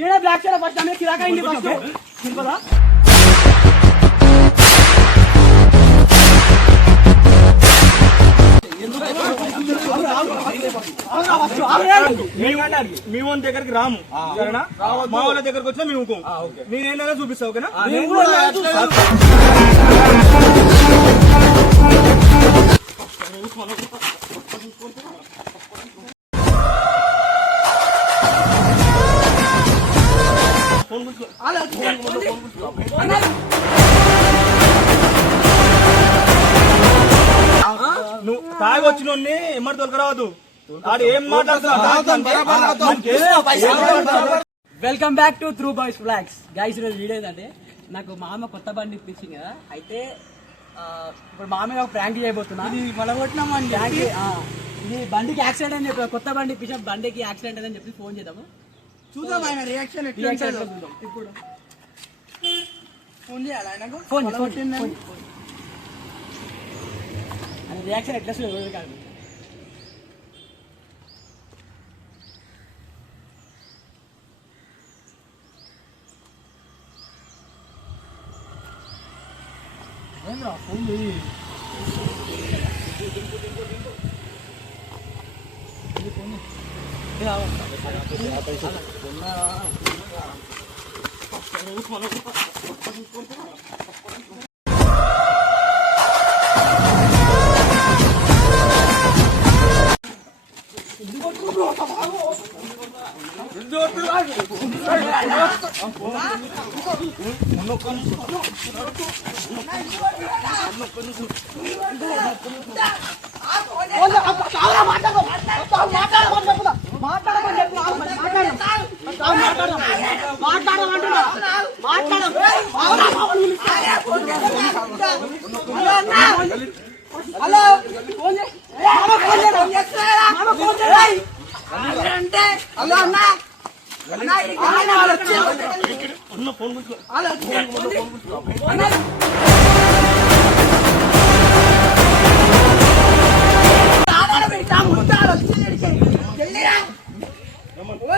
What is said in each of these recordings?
ఈడ black shot first ఆమె కిరాక అయింది ఫస్ట్ సింపుల్‌గా మీ ఓన్ దగ్గరికి రాము సరేనా మా వాళ్ళ దగ్గరకు వచ్చినా మేము మీరేనా చూపిస్తావు ఓకేనా నువ్వు తాగి వచ్చిన ఎమ్మడి తొలకరావద్దు ఆడు ఏం మాట్లాడుతున్నావు. Welcome back to through boys vlogs guys. ఈరోజు వీడియో ఏంటంటే నాకు మామ కొత్త బండి ఇప్పించింది కదా, అయితే ఇప్పుడు మామయ్య ఒక ప్రాంక్ చేయబోతున్నా. ఇది బండికి యాక్సిడెంట్ అని చెప్పి కొత్త బండి ఇప్పించాం, బండికి యాక్సిడెంట్ అని చెప్పి ఫోన్ చేద్దాము చూద్దాం ఆయన రియాక్షన్ ఇప్పుడు ఫోన్ చేయాలి ఆయనకు ఫోన్ ఆయన రియాక్షన్ ఎట్లా కాదు. ఫోన్ చేయి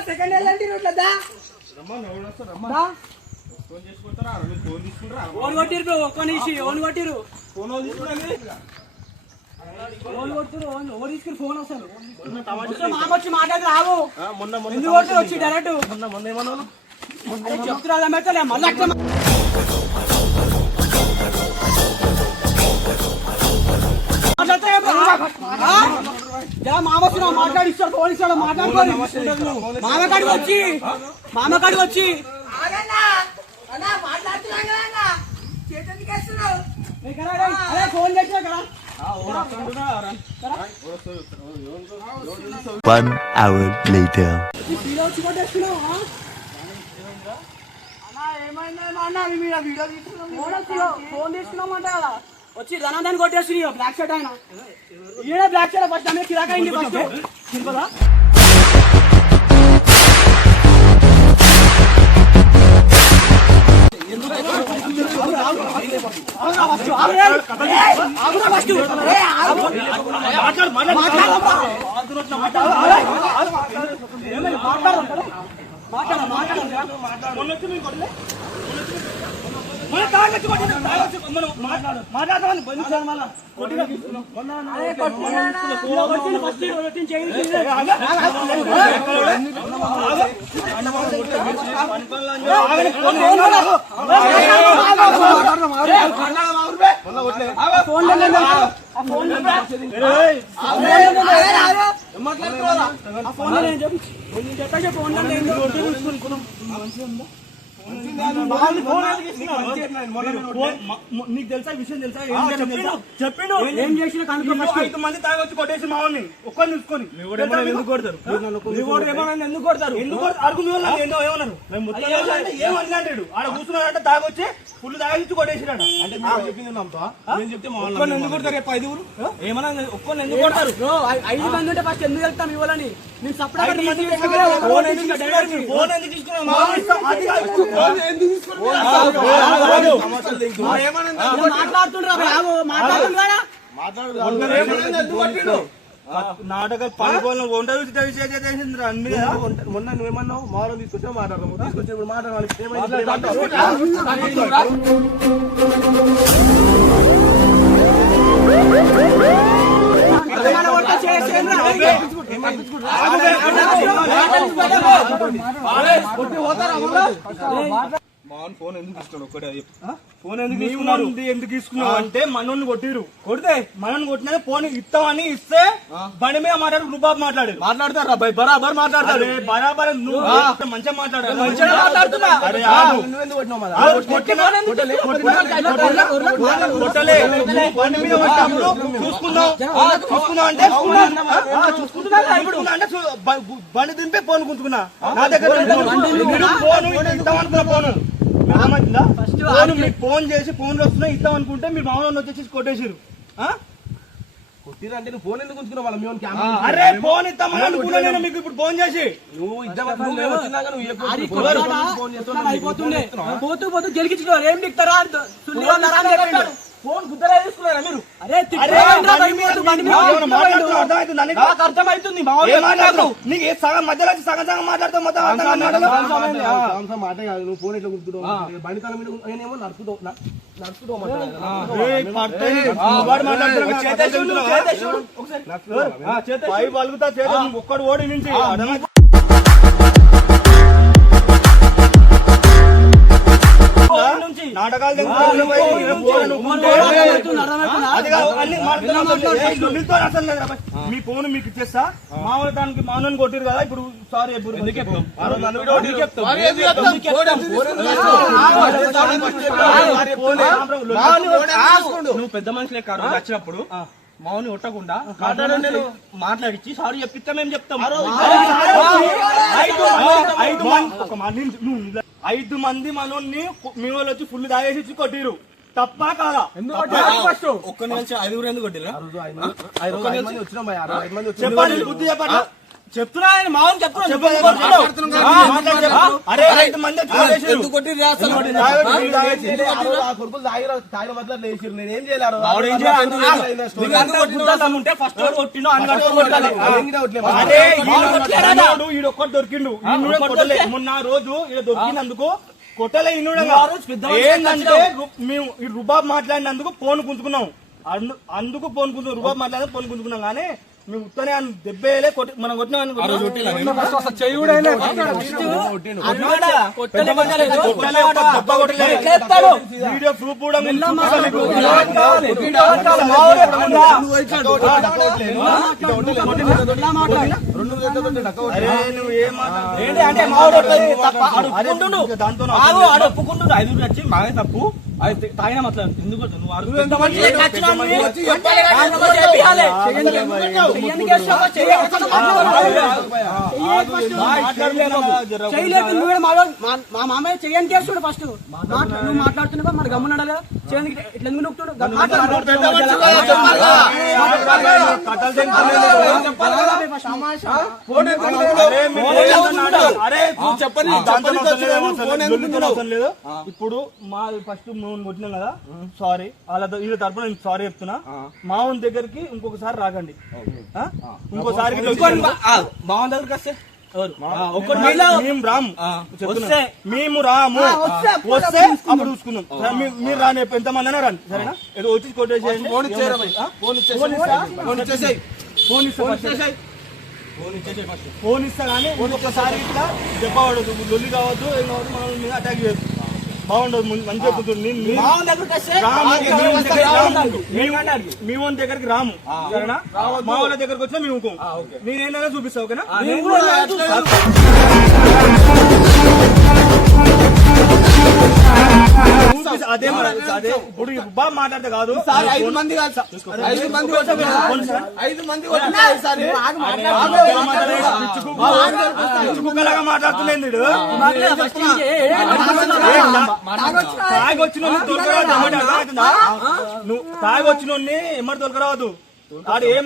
సెకండ్ వెళ్ళండి ఫోన్ కొట్టిరు ఓన్ కొట్టిరు ఫోన్ వస్తాను మామొచ్చి మాట్లాడి రావు ఎందుకు కొట్టి వచ్చి డైరెక్ట్ చెప్తున్నా మళ్ళీ మామొచ్చిన మాట్లాడిస్తాడు ఫోన్ ఇస్తాడు మాట్లాడుకోని మామకాడికి వచ్చి ఫోన్ చేసినా కదా 1 hour later. ఫోన్ తీసుకున్నామంట కదా వచ్చి ధనాదాన్ని కొట్టేసి బ్లాక్ షర్ట్ ఆయన ఈడ బ్లాక్ షర్ట్ ఫస్ట్ ఆమె కిరాక అయింది ఫస్ట్ సింపుల్‌గా నీకు తెలుసా విషయం తెలుసా చెప్పిండు ఏం చేసిన 5 మంది తాగొచ్చి కొట్టేసి మా వాళ్ళని ఒక్కరిని చూసుకొని ఎందుకు కొడతారు ఎందుకు కొడతారు అడుగు ఏమన్నారు ఏమన్నాడు ఆడ కూర్చున్నాడంటే తాగొచ్చి ఫుల్ తాగొచ్చి కొట్టేసినాడు అంటే చెప్పింది చెప్తే ఎందుకు కొడతారు రేపు 5 ఏమన్నా ఒక్కరిని ఎందుకు కొడతారు 5 మంది ఉంటే ఫస్ట్ ఎందుకు వెళ్తాం ఇవ్వాలని నేను సపరేట్ మాట్లాడుతుండ్రా నాటకాలు పడిపోయిన వంట చేసింది అన్ని కదా. మొన్న నువ్వేమన్నావు మాలో తీసుకొచ్చా మాట్లాడదాము తీసుకొచ్చి ఇప్పుడు మాట్లాడాలి ఫోన్ ఎందుకు తీసుకున్నాడు ఒక్కడే ఫోన్ ఎందుకు తీసుకున్నావు అంటే మనోని కొట్టిరు కొడితే మనోని కొట్టినా ఫోన్ ఇస్తామని ఇస్తే బండి మీద మాట్లాడు రూబాబు మాట్లాడతారా బరాబర్ మాట్లాడతాడు బరాబర్ నువ్వు మంచిగా మాట్లాడాలి బండి మీద వచ్చినప్పుడు చూసుకుందాం అంటే బండి దింపే ఫోన్ గుంచుకున్నా నా దగ్గర ఫోన్ ఇస్తామనుకున్నా ఫోన్ మీకు ఫోన్ చేసి ఫోన్ వస్తున్నా ఇద్దాం అనుకుంటే మీరు మామూలు వచ్చేసి కొట్టేసారు కొట్టిరంటే నువ్వు ఫోన్ ఎందుకు ఉంచుకున్నావు వాళ్ళ మేము అరే ఫోన్ ఇద్దామని అనుకున్నా నేను మీకు ఇప్పుడు ఫోన్ చేసి నువ్వు పోతూ పోతూ గెలికించుకున్నారు ఏం దిగుతారా ఫోన్ గుద్దలే తీసుకున్నారా మీరు అర్థమవుతుంది నీకు సగం మధ్యలో సగం సగం మాట్లాడతావు మాట కాదు నువ్వు ఫోన్ ఎట్లా గుర్తున్నావు బండితనం మీద నేనేమో నడుచుకుంటావు ఒక్కడు ఓడి నుంచి నాటకాలు మీ ఫోన్ మీకు ఇచ్చేస్తా మామూలు దానికి మామూలు కొట్టిరు కదా ఇప్పుడు సారీ నువ్వు పెద్ద మనిషిలే కాదు వచ్చినప్పుడు మౌని కొట్టకుండా నేను మాట్లాడించి సారీ చెప్పిస్తా మేము చెప్తాం 5 మంది మనోన్ని మీ వాళ్ళు వచ్చి ఫుల్ తాగేసి కొట్టిరు తప్పా కాదా ఒక్క నిమిషం 5 ఎందుకు కొట్టిరా చెప్పండి బుద్ధి చెప్పండి చెప్తున్నా మామూలు చెప్తున్నా అరే 5 మంది కొడుకులు తాగిన మధ్య వేసారు నేనేం చేయలేరు ఫస్ట్ కొట్టిండు ఈడొక్కటి దొరికిండు మొన్న రోజు ఈడ దొరికినందుకు కొట్టలే ఏంటంటే మేము ఈ రుబాబ్ మాట్లాడినందుకు ఫోన్ గుంజుకున్నాం అందుకు ఫోన్ గుంజు రుబాబ్ మాట్లాడిన ఫోన్ గుంజుకున్నాం కానీ మేము ఉత్తనే దెబ్బేలే మనం కొట్టినాం వీడియో ప్రూఫ్ కూడా దాంతో ఒప్పుకుంటుండు 5 వచ్చి మాదే తప్పు తాగిన మాత్రం ఎందుకు మా మామయ్య చెయ్యని కేసు ఫస్ట్ నువ్వు మాట్లాడుతున్నావా మన గమ్మున్నాడా ఇట్లా ఎందుకు నొక్కుతాడు లేదు ఇప్పుడు మా ఫస్ట్ కొట్టినాం కదా సారీ వాళ్ళ వీళ్ళ తరపున నేను సారీ చెప్తున్నా మావన్ దగ్గరికి ఇంకొకసారి రాకండి ఇంకోసారి మావన్ దగ్గరికి వస్తే మేము రాము వస్తే అప్పుడు చూసుకుందాం మీరు రాని ఎంతమంది అయినా రండి సరేనా ఏదో వచ్చి కొట్టేసేయండి ఫోన్ ఇస్తా కానీ ఇంకొకసారి ఇట్లా చెప్పవద్దు లొల్లి కావద్దు ఏం కావద్దు మన మీద అటాక్ చేయొద్దు బాగుండదు మంచిగా మీ వాళ్ళ దగ్గరికి రాము సరేనా మా వాళ్ళ దగ్గరకు వచ్చినా మేము నేనేమైనా చూపిస్తా ఓకేనా అదే అదే ఇప్పుడు బాగా మాట్లాడితే కాదు 5 మంది కుక్కలాగా మాట్లాడుతున్నాయి తాగొచ్చిన నువ్వు తాగొచ్చిన ఎమ్మడి తొలకరావద్దు ఆడు ఏం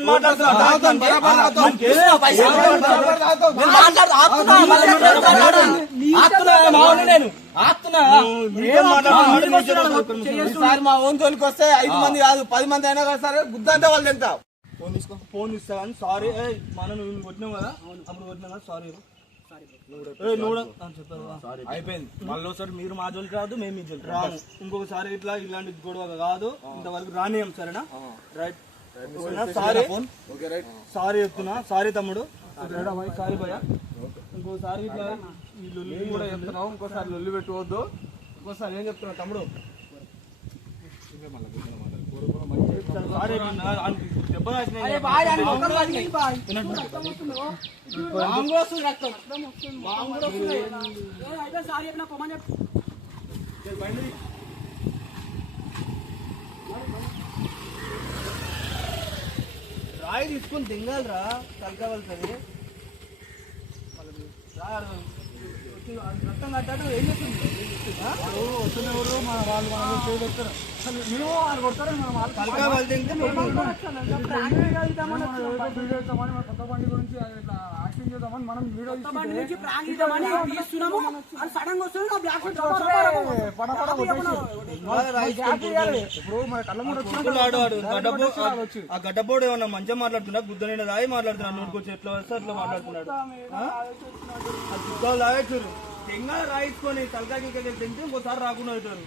మా ఓన్ తోలికి వస్తే 5 మంది కాదు 10 మంది అయినా కదా సరే గుద్దంటే వాళ్ళు ఎంత ఫోన్ ఇస్తా కానీ సారీ మనం నువ్వు కొట్టినావు కదా అప్పుడు కొట్టినా కదా సారీ చెప్పారు అయిపోయింది మళ్ళీ ఒకసారి మీరు మా జోలికి రాదు మేము మీ జోలికి రాము ఇంకొకసారి ఇట్లా ఇలాంటి గొడవ కాదు ఇంతవరకు రానియం సరేనా రైట్ సారీ సారీ చెప్తున్నా సారీ తమ్ముడు సారీ భయ్యా ఇంకోసారి ఇట్లా ఈ లొల్లి కూడా చెప్తున్నావు ఇంకోసారి లొల్లి పెట్టుకోవద్దు ఇంకోసారి ఏం చెప్తున్నావు తమ్ముడు దెబ్బ రాయి తీసుకొని దింగాలరా తలకావలసరి రక్తం కట్టాడు ఏం చేస్తుంది వస్తున్నవారు మన వాళ్ళు మనం చేయగలుగుతారు మేము వాళ్ళు కొడతారు తలకాయ వాళ్ళు తింటే కొత్త బండి గురించి యాక్టింగ్ చేద్దామని మనం వీడియో ఆ గడ్డపోడు ఏమన్నా మంచిగా మాట్లాడుతున్నా గుద్దనైనా దాయి మాట్లాడుతున్నాడు నోటుకొచ్చి ఎట్లా వస్తే అట్లా మాట్లాడుతున్నాడు గుద్దాలు తాగేసారు తెంగా రాయించుకొని తలకాయ తింటే ఇంకోసారి రాకుండా అవుతారు